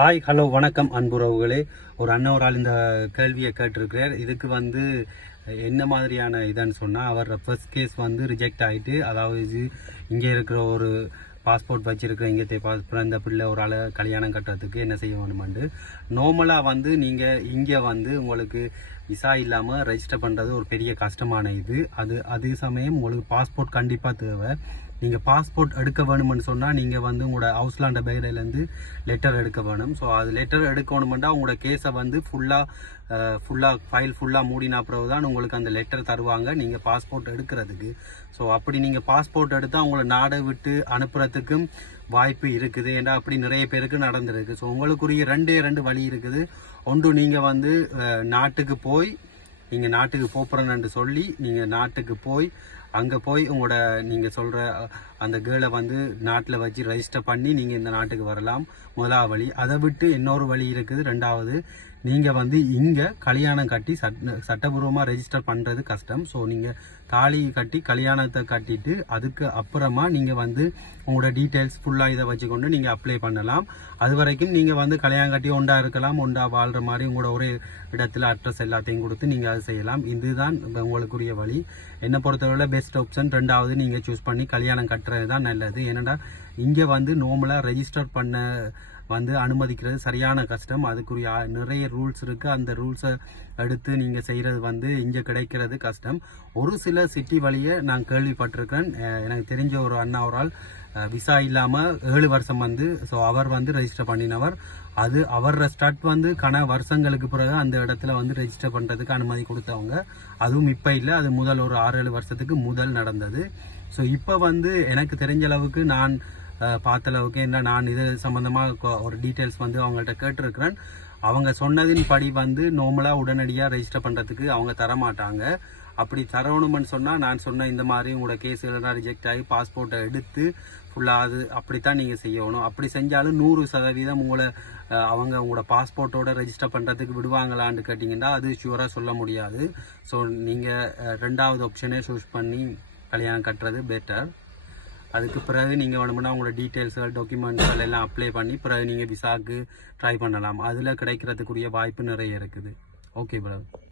Hi hello வணக்கம் அன்புறவுகளே. ஒரு அண்ணன் ஒரு ஆள் இந்த கேள்வியை கேட்டிருக்கிறார். இதுக்கு வந்து என்ன மாதிரியான இதுன்னு சொன்னால் அவர் ஃபர்ஸ்ட் கேஸ் வந்து ரிஜெக்ட் ஆகிட்டு அதாவது இங்கே இருக்கிற ஒரு பாஸ்போர்ட் வச்சுருக்கிற இங்கே பாஸ் பிறந்த பிள்ளை ஒரு ஆளை கல்யாணம் கட்டுறதுக்கு என்ன செய்ய வேணுமெண்டு நார்மலாக வந்து நீங்கள் இங்கே வந்து உங்களுக்கு விசா இல்லாமல் ரெஜிஸ்டர் பண்ணுறது ஒரு பெரிய கஷ்டமான இது. அது அதே சமயம் உங்களுக்கு பாஸ்போர்ட் கண்டிப்பாக தேவை. நீங்கள் பாஸ்போர்ட் எடுக்க வேணும்னு சொன்னால் நீங்கள் வந்து உங்களோட ஹவுஸ்லாண்ட பேடையிலேருந்து லெட்டர் எடுக்க வேணும். ஸோ அது லெட்டர் எடுக்கணுமெண்டா உங்களோட கேஸை வந்து ஃபுல்லாக ஃபுல்லாக ஃபைல் ஃபுல்லாக மூடின பிறகு தான் உங்களுக்கு அந்த லெட்டர் தருவாங்க நீங்கள் பாஸ்போர்ட் எடுக்கிறதுக்கு. ஸோ அப்படி நீங்கள் பாஸ்போர்ட் எடுத்தால் உங்களை நாடை விட்டு அனுப்புறதுக்கும் வாய்ப்பு இருக்குது. ஏன்னா அப்படி நிறைய பேருக்கு நடந்திருக்கு. ஸோ உங்களுக்குரிய ரெண்டே ரெண்டு வழி இருக்குது. ஒன்று நீங்கள் வந்து நாட்டுக்கு போய் நீங்கள் நாட்டுக்கு போகிறேன்னு சொல்லி நீங்கள் நாட்டுக்கு போய் அங்கே போய் உங்களோட நீங்கள் சொல்கிற அந்த கேர்ளை வந்து நாட்டில் வச்சு ரெஜிஸ்டர் பண்ணி நீங்கள் இந்த நாட்டுக்கு வரலாம். முதலாவது வழி. அதை விட்டு இன்னொரு வழி இருக்குது. ரெண்டாவது நீங்கள் வந்து இங்கே கல்யாணம் கட்டி சட் சட்டபூர்வமாக ரெஜிஸ்டர் பண்ணுறது கஷ்டம். ஸோ நீங்கள் தாலி கட்டி கல்யாணத்தை கட்டிட்டு அதுக்கு அப்புறமா நீங்கள் வந்து உங்களோட டீட்டெயில்ஸ் ஃபுல்லாக இதை வச்சுக்கொண்டு நீங்கள் அப்ளை பண்ணலாம். அது வரைக்கும் நீங்கள் வந்து கல்யாணம் கட்டி ஒன்றா இருக்கலாம் ஒன்றா வாழ்கிற மாதிரி உங்களோட ஒரே இடத்துல அட்ரஸ் எல்லாத்தையும் கொடுத்து நீங்கள் அதை செய்யலாம். இதுதான் உங்களுக்குரிய வழி. என்னை பொறுத்தவரை பெஸ்ட் ஆப்ஷன் ரெண்டாவது நீங்கள் சூஸ் பண்ணி கல்யாணம் கட்டுறது தான் நல்லது. ஏன்னா இங்கே வந்து நார்மலாக ரெஜிஸ்டர் பண்ண வந்து அனுமதிக்கிறது சரியான கஷ்டம். அதுக்குரிய நிறைய ரூல்ஸ் இருக்குது அந்த ரூல்ஸை எடுத்து நீங்கள் செய்கிறது வந்து இங்கே கிடைக்கிறது கஷ்டம். ஒரு சில சிட்டி வழியை நான் கேள்விப்பட்டிருக்கேன். எனக்கு தெரிஞ்ச ஒரு அண்ணா ஒரு ஆள் விசா இல்லாமல் ஏழு வருஷம் வந்து ஸோ அவர் வந்து ரெஜிஸ்டர் பண்ணினவர். அது அவர் ஸ்டார்ட் வந்து கன வருஷங்களுக்கு பிறகு அந்த இடத்துல வந்து ரெஜிஸ்டர் பண்ணுறதுக்கு அனுமதி கொடுத்தவங்க. அதுவும் இப்போ இல்லை. அது முதல் ஒரு ஆறு ஏழு வருஷத்துக்கு முதல் நடந்தது. ஸோ இப்போ வந்து எனக்கு தெரிஞ்ச அளவுக்கு நான் பார்த்த அளவுக்கு என்ன நான் இது சம்மந்தமாக ஒரு டீட்டெயில்ஸ் வந்து அவங்கள்ட்ட கேட்டிருக்கிறேன். அவங்க சொன்னதின் படி வந்து நார்மலாக உடனடியாக ரெஜிஸ்டர் பண்ணுறதுக்கு அவங்க தர மாட்டாங்க அப்படி தரணுமென்னு சொன்னால் நான் சொன்ன இந்த மாதிரி உங்களோட கேஸ் எல்லாம் ரிஜெக்ட் ஆகி பாஸ்போர்ட்டை எடுத்து ஃபுல்லாக அது அப்படித்தான் நீங்கள் செய்யணும். அப்படி செஞ்சாலும் நூறு சதவீதம் உங்களை அவங்க உங்களோட பாஸ்போர்ட்டோட ரெஜிஸ்டர் பண்ணுறதுக்கு விடுவாங்களான்னு கேட்டிங்கன்னா அது ஷூராக சொல்ல முடியாது. ஸோ நீங்கள் ரெண்டாவது ஆப்ஷனே சூஸ் பண்ணி கல்யாணம் கட்டுறது பெட்டர் அதுக்கு பிறகு நீங்கள் வேணும்னா உங்களோட டீட்டெயில்ஸ்கள் டாக்குமெண்ட்ஸ்கள் எல்லாம் அப்ளை பண்ணி பிறகு நீங்கள் விசாக்கு ட்ரை பண்ணலாம். அதில் கிடைக்கிறதுக்குரிய வாய்ப்பு நிறைய இருக்குது. Okay brother